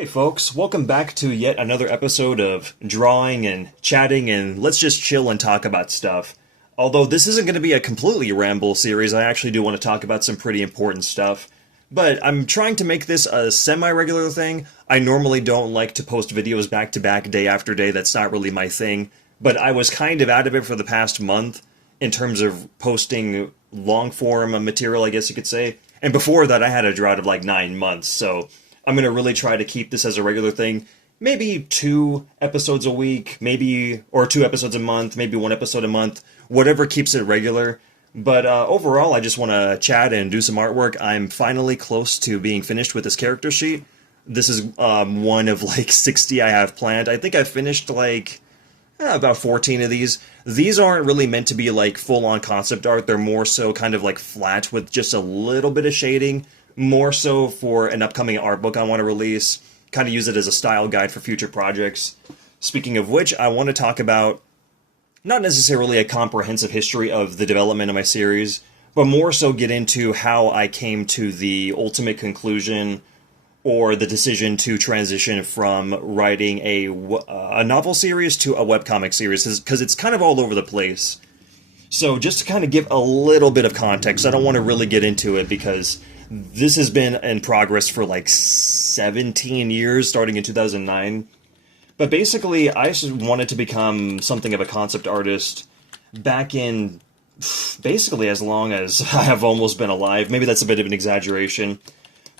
Hey folks, welcome back to yet another episode of drawing and chatting and let's just chill and talk about stuff. Although this isn't going to be a completely ramble series, I actually do want to talk about some pretty important stuff. But I'm trying to make this a semi-regular thing. I normally don't like to post videos back to back, day after day, that's not really my thing. But I was kind of out of it for the past month in terms of posting long-form material, I guess you could say. And before that I had a drought of like 9 months, so I'm going to really try to keep this as a regular thing. Maybe 2 episodes a week, or 2 episodes a month, maybe 1 episode a month, whatever keeps it regular. But overall, I just want to chat and do some artwork. I'm finally close to being finished with this character sheet. This is one of like 60 I have planned. I think I finished like about 14 of these. These aren't really meant to be like full-on concept art. They're more so kind of like flat with just a little bit of shading. More so for an upcoming art book I want to release, kind of use it as a style guide for future projects. Speaking of which, I want to talk about not necessarily a comprehensive history of the development of my series, but more so get into how I came to the ultimate conclusion or the decision to transition from writing a novel series to a webcomic series, because it's kind of all over the place. So just to kind of give a little bit of context, I don't want to really get into it because this has been in progress for like 17 years, starting in 2009. But basically, I wanted to become something of a concept artist back in basically as long as I have almost been alive. Maybe that's a bit of an exaggeration.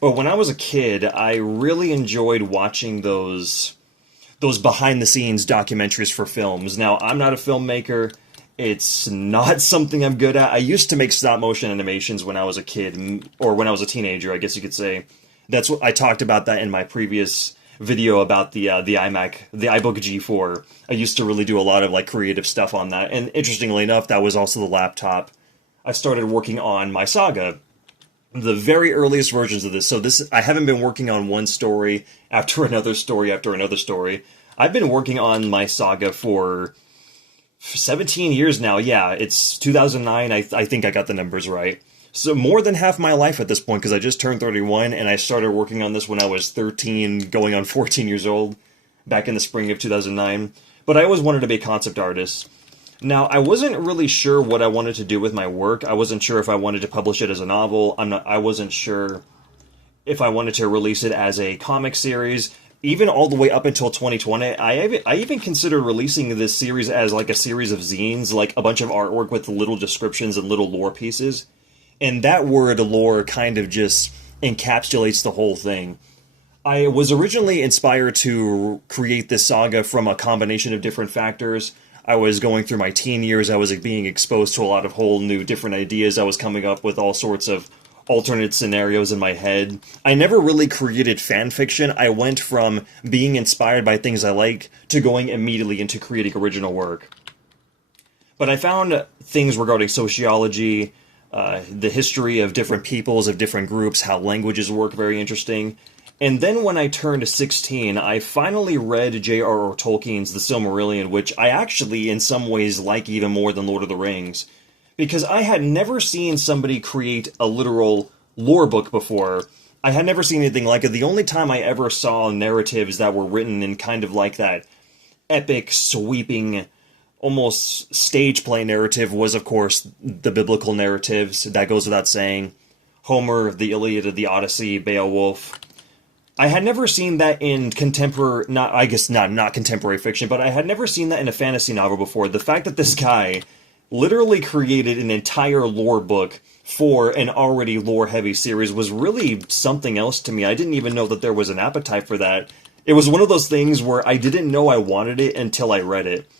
But when I was a kid, I really enjoyed watching those behind-the-scenes documentaries for films. Now, I'm not a filmmaker. It's not something I'm good at. I used to make stop-motion animations when I was a kid, or when I was a teenager, I guess you could say. That's what I talked about that in my previous video about the iBook G4. I used to really do a lot of like creative stuff on that, and interestingly enough, that was also the laptop I started working on my saga. The very earliest versions of this. So I haven't been working on one story after another story after another story. I've been working on my saga for 17 years now. Yeah, it's 2009. I think I got the numbers right. So more than half my life at this point, because I just turned 31, and I started working on this when I was 13, going on 14 years old, back in the spring of 2009. But I always wanted to be a concept artist. Now, I wasn't really sure what I wanted to do with my work. I wasn't sure if I wanted to publish it as a novel. I wasn't sure if I wanted to release it as a comic series. Even all the way up until 2020, I even considered releasing this series as like a series of zines, like a bunch of artwork with little descriptions and little lore pieces. And that word lore kind of just encapsulates the whole thing. I was originally inspired to create this saga from a combination of different factors. I was going through my teen years, I was being exposed to a lot of whole new different ideas. I was coming up with all sorts of alternate scenarios in my head. I never really created fan fiction. I went from being inspired by things I like to going immediately into creating original work. But I found things regarding sociology, the history of different peoples, of different groups, how languages work very interesting. And then when I turned 16, I finally read J.R.R. Tolkien's The Silmarillion, which I actually in some ways like even more than Lord of the Rings. Because I had never seen somebody create a literal lore book before. I had never seen anything like it. The only time I ever saw narratives that were written in kind of like that epic, sweeping, almost stage play narrative was, of course, the biblical narratives. That goes without saying. Homer, the Iliad, the Odyssey, Beowulf. I had never seen that in contemporary, not contemporary fiction, but I had never seen that in a fantasy novel before. The fact that this guy literally created an entire lore book for an already lore-heavy series was really something else to me. I didn't even know that there was an appetite for that. It was one of those things where I didn't know I wanted it until I read it.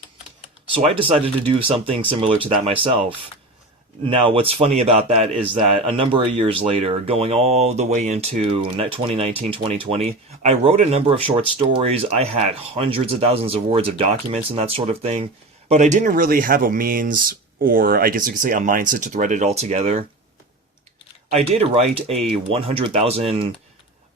So I decided to do something similar to that myself. Now, what's funny about that is that a number of years later, going all the way into 2019, 2020, I wrote a number of short stories. I had hundreds of thousands of words of documents and that sort of thing. But I didn't really have a means, or I guess you could say a mindset to thread it all together. I did write a 100,000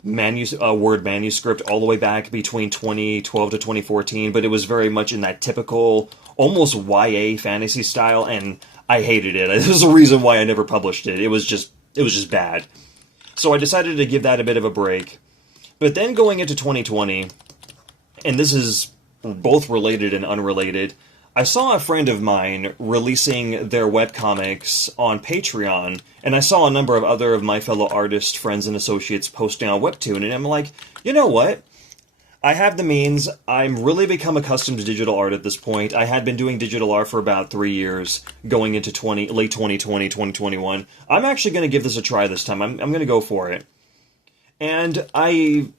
word manuscript all the way back between 2012 to 2014, but it was very much in that typical, almost YA fantasy style, and I hated it. There's a reason why I never published it. It was just bad. So I decided to give that a bit of a break. But then going into 2020, and this is both related and unrelated, I saw a friend of mine releasing their webcomics on Patreon, and I saw a number of other of my fellow artist friends and associates posting on Webtoon, and I'm like, you know what? I have the means. I'm really become accustomed to digital art at this point. I had been doing digital art for about 3 years, going into late 2020, 2021. I'm actually going to give this a try this time. I'm going to go for it. And I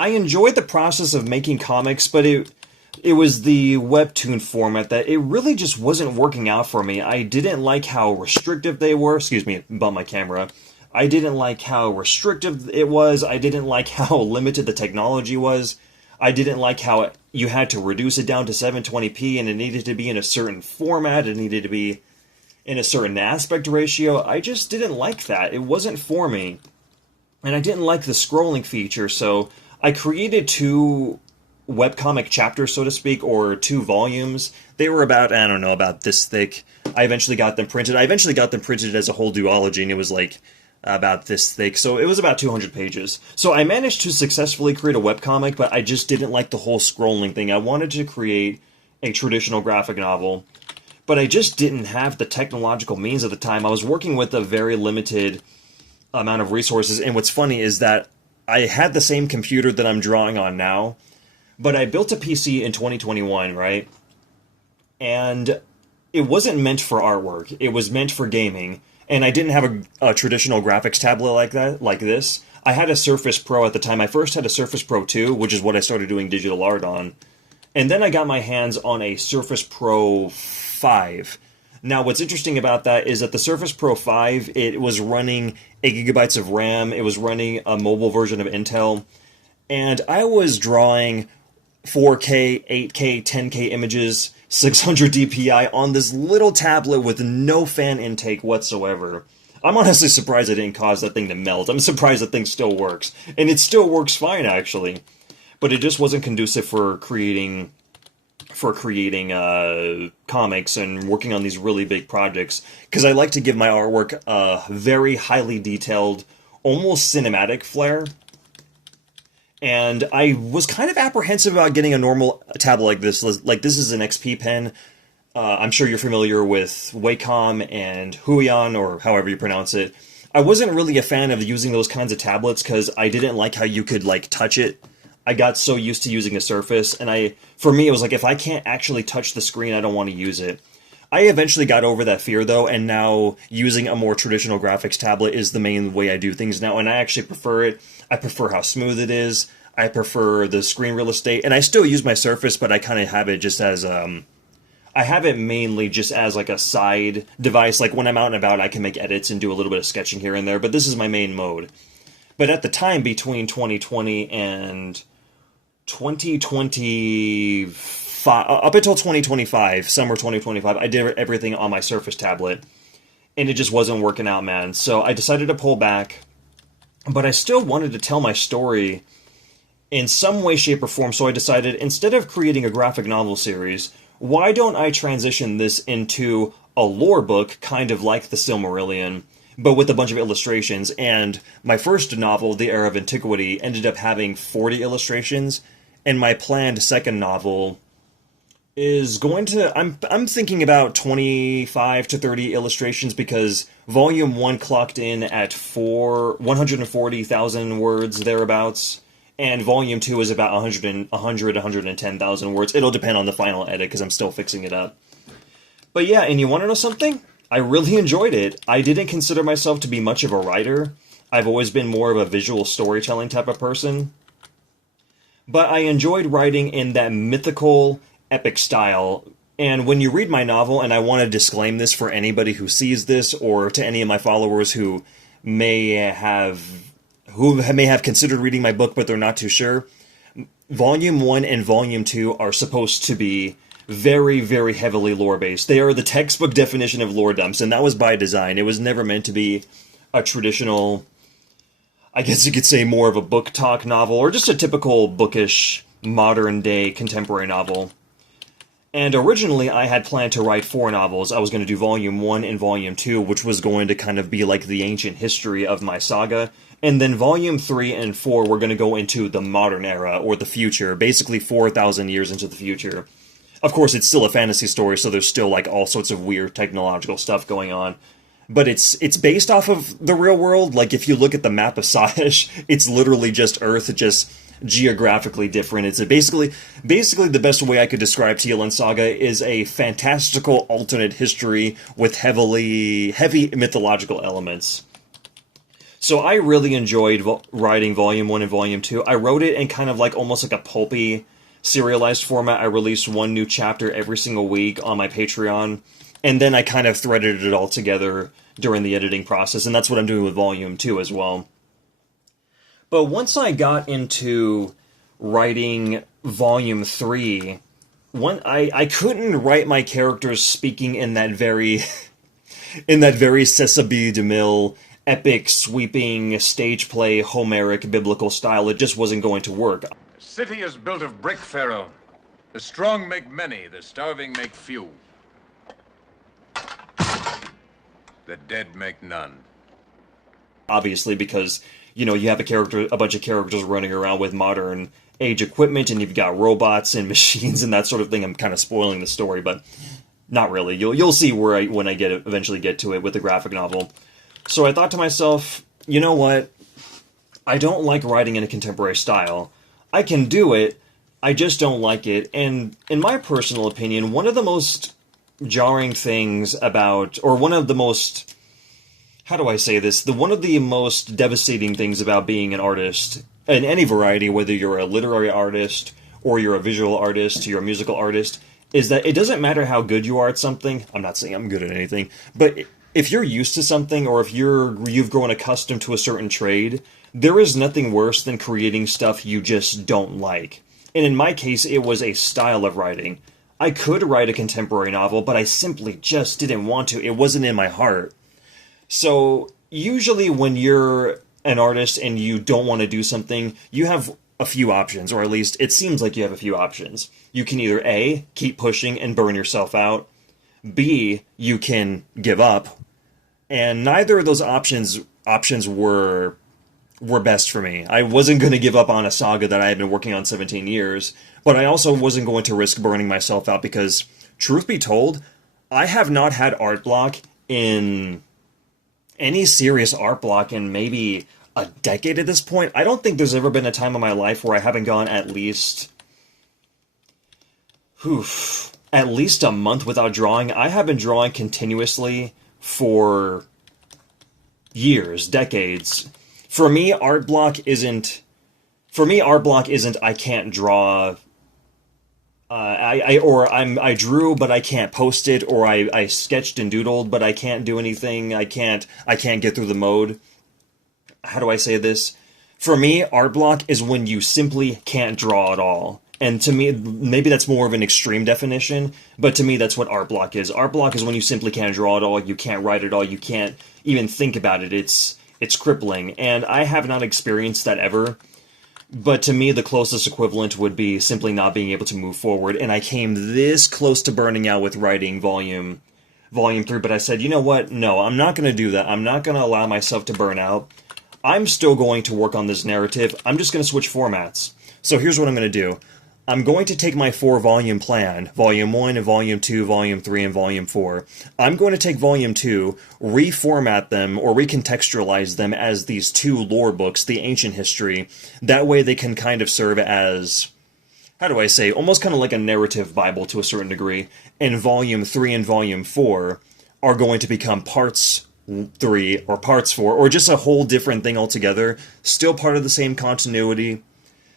enjoyed the process of making comics, but it was the Webtoon format that it really just wasn't working out for me. I didn't like how restrictive they were. Excuse me, bump my camera. I didn't like how restrictive it was. I didn't like how limited the technology was. I didn't like how you had to reduce it down to 720p and it needed to be in a certain format. It needed to be in a certain aspect ratio. I just didn't like that. It wasn't for me. And I didn't like the scrolling feature, so I created 2 webcomic chapters, so to speak, or 2 volumes. They were about, I don't know, about this thick. I eventually got them printed. I eventually got them printed as a whole duology, and it was like about this thick, so it was about 200 pages. So I managed to successfully create a webcomic, but I just didn't like the whole scrolling thing. I wanted to create a traditional graphic novel, but I just didn't have the technological means at the time. I was working with a very limited amount of resources, and what's funny is that I had the same computer that I'm drawing on now, but I built a PC in 2021, right? And it wasn't meant for artwork. It was meant for gaming. And I didn't have a traditional graphics tablet like this. I had a Surface Pro at the time. I first had a Surface Pro 2, which is what I started doing digital art on. And then I got my hands on a Surface Pro 5. Now, what's interesting about that is that the Surface Pro 5, it was running 8 gigabytes of RAM. It was running a mobile version of Intel. And I was drawing 4K, 8K, 10K images, 600 DPI on this little tablet with no fan intake whatsoever. I'm honestly surprised I didn't cause that thing to melt. I'm surprised that thing still works. And it still works fine, actually. But it just wasn't conducive for creating comics and working on these really big projects. Because I like to give my artwork a very highly detailed, almost cinematic flair. And I was kind of apprehensive about getting a normal tablet like this. Like, this is an XP pen. I'm sure you're familiar with Wacom and Huion, or however you pronounce it. I wasn't really a fan of using those kinds of tablets because I didn't like how you could, like, touch it. I got so used to using a Surface, and for me, it was like, if I can't actually touch the screen, I don't want to use it. I eventually got over that fear, though, and now using a more traditional graphics tablet is the main way I do things now, and I actually prefer it. I prefer how smooth it is. I prefer the screen real estate, and I still use my Surface, but I kind of have it just as, I have it mainly just as, like, a side device. Like, when I'm out and about, I can make edits and do a little bit of sketching here and there, but this is my main mode. But at the time, between 2020 and 2025, up until 2025, summer 2025, I did everything on my Surface tablet, and it just wasn't working out, man. So I decided to pull back, but I still wanted to tell my story in some way, shape, or form, so I decided, instead of creating a graphic novel series, why don't I transition this into a lore book, kind of like the Silmarillion, but with a bunch of illustrations. And my first novel, The Era of Antiquity, ended up having 40 illustrations, and my planned second novel is going to, I'm thinking about 25 to 30 illustrations, because volume 1 clocked in at 140,000 words, thereabouts, and volume 2 is about 110,000 words. It'll depend on the final edit, because I'm still fixing it up. But yeah, and you want to know something? I really enjoyed it. I didn't consider myself to be much of a writer. I've always been more of a visual storytelling type of person. But I enjoyed writing in that mythical, epic style. And when you read my novel, and I want to disclaim this for anybody who sees this, or to any of my followers who may have considered reading my book, but they're not too sure, Volume 1 and Volume 2 are supposed to be very, very heavily lore-based. They are the textbook definition of lore dumps, and that was by design. It was never meant to be a traditional, I guess you could say, more of a book talk novel, or just a typical bookish, modern-day, contemporary novel. And originally, I had planned to write 4 novels. I was going to do Volume 1 and Volume 2, which was going to kind of be like the ancient history of my saga. And then Volume 3 and 4 were going to go into the modern era, or the future, basically 4,000 years into the future. Of course, it's still a fantasy story, so there's still like all sorts of weird technological stuff going on. But it's based off of the real world. Like, if you look at the map of Sahesh, it's literally just Earth, just geographically different. It's basically the best way I could describe Teal Saga is a fantastical alternate history with heavy mythological elements. So I really enjoyed writing Volume 1 and Volume 2. I wrote it in kind of like almost like a pulpy, serialized format. I released one new chapter every single week on my Patreon, and then I kind of threaded it all together during the editing process, and that's what I'm doing with Volume 2 as well. But once I got into writing Volume 3, I couldn't write my characters speaking in that very Cécile DeMille epic, sweeping, stage play, Homeric, biblical style. It just wasn't going to work. The city is built of brick, Pharaoh. The strong make many, the starving make few. The dead make none. Obviously, because, you know, you have a bunch of characters running around with modern age equipment, and you've got robots and machines and that sort of thing. I'm kind of spoiling the story, but not really. You'll see when I eventually get to it with the graphic novel. So I thought to myself, you know what? I don't like writing in a contemporary style. I can do it, I just don't like it. And in my personal opinion, one of the most jarring things about, or one of the most, how do I say this? One of the most devastating things about being an artist, in any variety, whether you're a literary artist, or you're a visual artist, you're a musical artist, is that it doesn't matter how good you are at something. I'm not saying I'm good at anything, but if you're used to something, or if you've grown accustomed to a certain trade, there is nothing worse than creating stuff you just don't like. And in my case, it was a style of writing. I could write a contemporary novel, but I simply just didn't want to. It wasn't in my heart. So usually when you're an artist and you don't want to do something, you have a few options, or at least it seems like you have a few options. You can either A, keep pushing and burn yourself out. B, you can give up. And neither of those options were best for me. I wasn't going to give up on a saga that I had been working on 17 years, but I also wasn't going to risk burning myself out because, truth be told, I have not had art block in any serious art block in maybe a decade at this point. I don't think there's ever been a time in my life where I haven't gone at least a month without drawing. I have been drawing continuously for years, decades. For me, art block isn't I can't draw. I drew, but I can't post it, or I sketched and doodled, but I can't do anything. I can't get through the mode. How do I say this? For me, art block is when you simply can't draw at all. And to me, maybe that's more of an extreme definition, but to me, that's what art block is. Art block is when you simply can't draw at all, you can't write at all, you can't even think about it. It's crippling, and I have not experienced that ever. But to me, the closest equivalent would be simply not being able to move forward, and I came this close to burning out with writing Volume 3, but I said, you know what? No, I'm not going to do that. I'm not going to allow myself to burn out. I'm still going to work on this narrative. I'm just going to switch formats. So here's what I'm going to do. I'm going to take my 4-volume plan, Volume 1 and Volume 2, Volume 3, and Volume 4. I'm going to take Volume 2, reformat them, or recontextualize them as these 2 lore books, the ancient history. That way they can kind of serve as, how do I say, almost kind of like a narrative Bible to a certain degree. And Volume 3 and Volume 4 are going to become Parts 3 or Parts 4, or just a whole different thing altogether. Still part of the same continuity,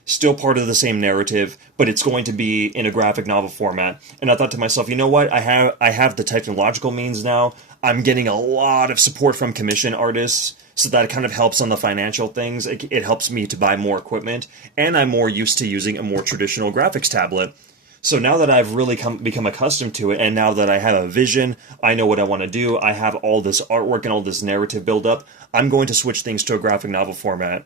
still part of the same narrative, but it's going to be in a graphic novel format. And I thought to myself, you know what? I have the technological means now. I'm getting a lot of support from commission artists, so that kind of helps on the financial things. It helps me to buy more equipment, and I'm more used to using a more traditional graphics tablet. So now that I've really become accustomed to it, and now that I have a vision, I know what I want to do, I have all this artwork and all this narrative build up, I'm going to switch things to a graphic novel format.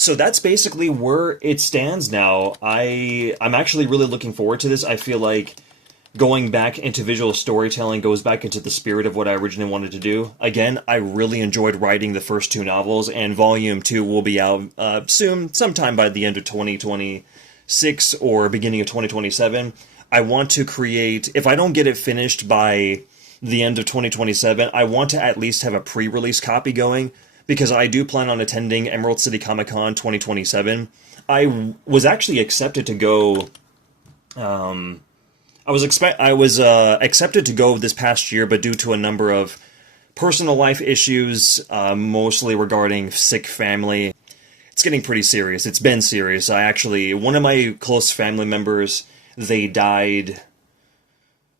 So that's basically where it stands now. I'm actually really looking forward to this. I feel like going back into visual storytelling goes back into the spirit of what I originally wanted to do. Again, I really enjoyed writing the first two novels, and Volume 2 will be out soon, sometime by the end of 2026 or beginning of 2027. I want to create, if I don't get it finished by the end of 2027, I want to at least have a pre-release copy going, because I do plan on attending Emerald City Comic Con 2027. I was actually accepted to go. I was accepted to go this past year, but due to a number of personal life issues, mostly regarding sick family, it's getting pretty serious. It's been serious. One of my close family members, they died.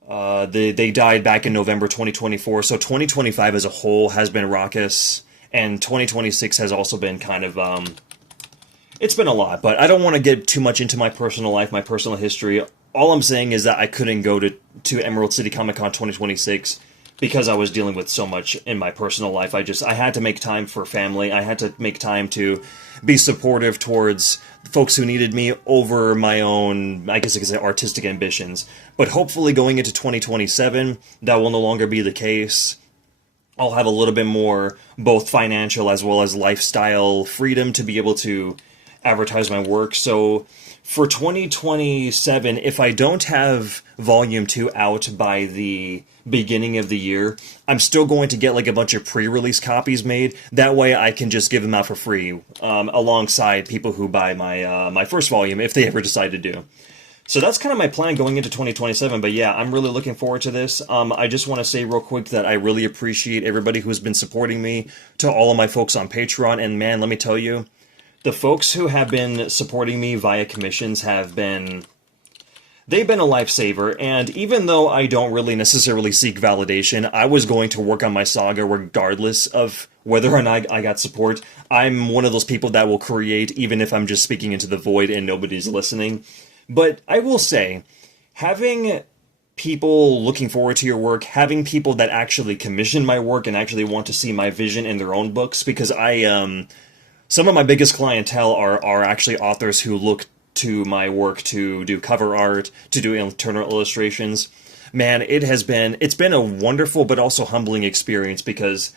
They died back in November 2024. So 2025 as a whole has been raucous. And 2026 has also been kind of, it's been a lot, but I don't want to get too much into my personal life, my personal history. All I'm saying is that I couldn't go to Emerald City Comic Con 2026 because I was dealing with so much in my personal life. I had to make time for family. I had to make time to be supportive towards folks who needed me over my own, I guess I could say, artistic ambitions. But hopefully going into 2027, that will no longer be the case. I'll have a little bit more both financial as well as lifestyle freedom to be able to advertise my work. So for 2027, if I don't have Volume 2 out by the beginning of the year, I'm still going to get like a bunch of pre-release copies made. That way I can just give them out for free alongside people who buy my first volume if they ever decide to do. So that's kind of my plan going into 2027, but yeah, I'm really looking forward to this. I just want to say real quick that I really appreciate everybody who's been supporting me, to all of my folks on Patreon, and man, let me tell you, the folks who have been supporting me via commissions they've been a lifesaver, and even though I don't really necessarily seek validation, I was going to work on my saga regardless of whether or not I got support. I'm one of those people that will create even if I'm just speaking into the void and nobody's listening. But I will say, having people looking forward to your work, having people that actually commission my work and actually want to see my vision in their own books, because some of my biggest clientele are actually authors who look to my work to do cover art, to do internal illustrations. Man, it's been a wonderful but also humbling experience, because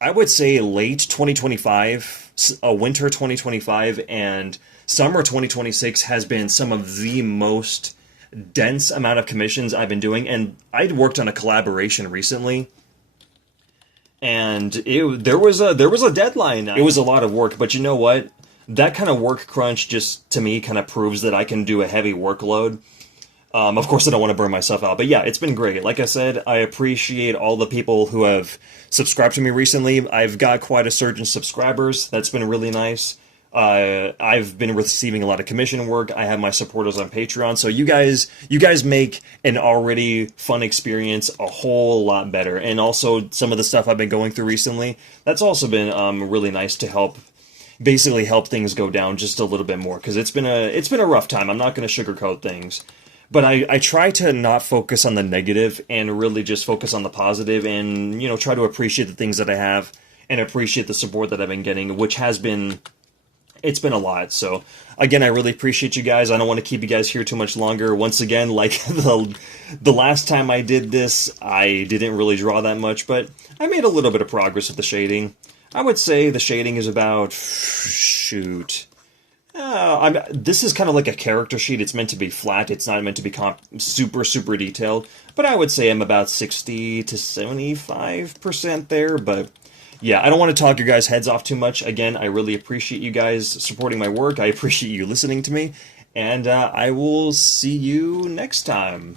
I would say late 2025, winter 2025, and summer 2026 has been some of the most dense amount of commissions I've been doing, and I'd worked on a collaboration recently, and there was a deadline. It was a lot of work, but you know what? That kind of work crunch just, to me, kind of proves that I can do a heavy workload. Of course, I don't want to burn myself out, but yeah, it's been great. Like I said, I appreciate all the people who have subscribed to me recently. I've got quite a surge in subscribers. That's been really nice. I've been receiving a lot of commission work. I have my supporters on Patreon. So you guys make an already fun experience a whole lot better. And also some of the stuff I've been going through recently, that's also been really nice to help things go down just a little bit more, because it's been a rough time. I'm not going to sugarcoat things. But I try to not focus on the negative and really just focus on the positive, and, try to appreciate the things that I have and appreciate the support that I've been getting, which has been, it's been a lot. So again, I really appreciate you guys. I don't want to keep you guys here too much longer. Once again, like the last time I did this, I didn't really draw that much, but I made a little bit of progress with the shading. I would say the shading is about, this is kind of like a character sheet. It's meant to be flat. It's not meant to be super, super detailed. But I would say I'm about 60 to 75% there. But yeah, I don't want to talk your guys' heads off too much. Again, I really appreciate you guys supporting my work. I appreciate you listening to me. And I will see you next time.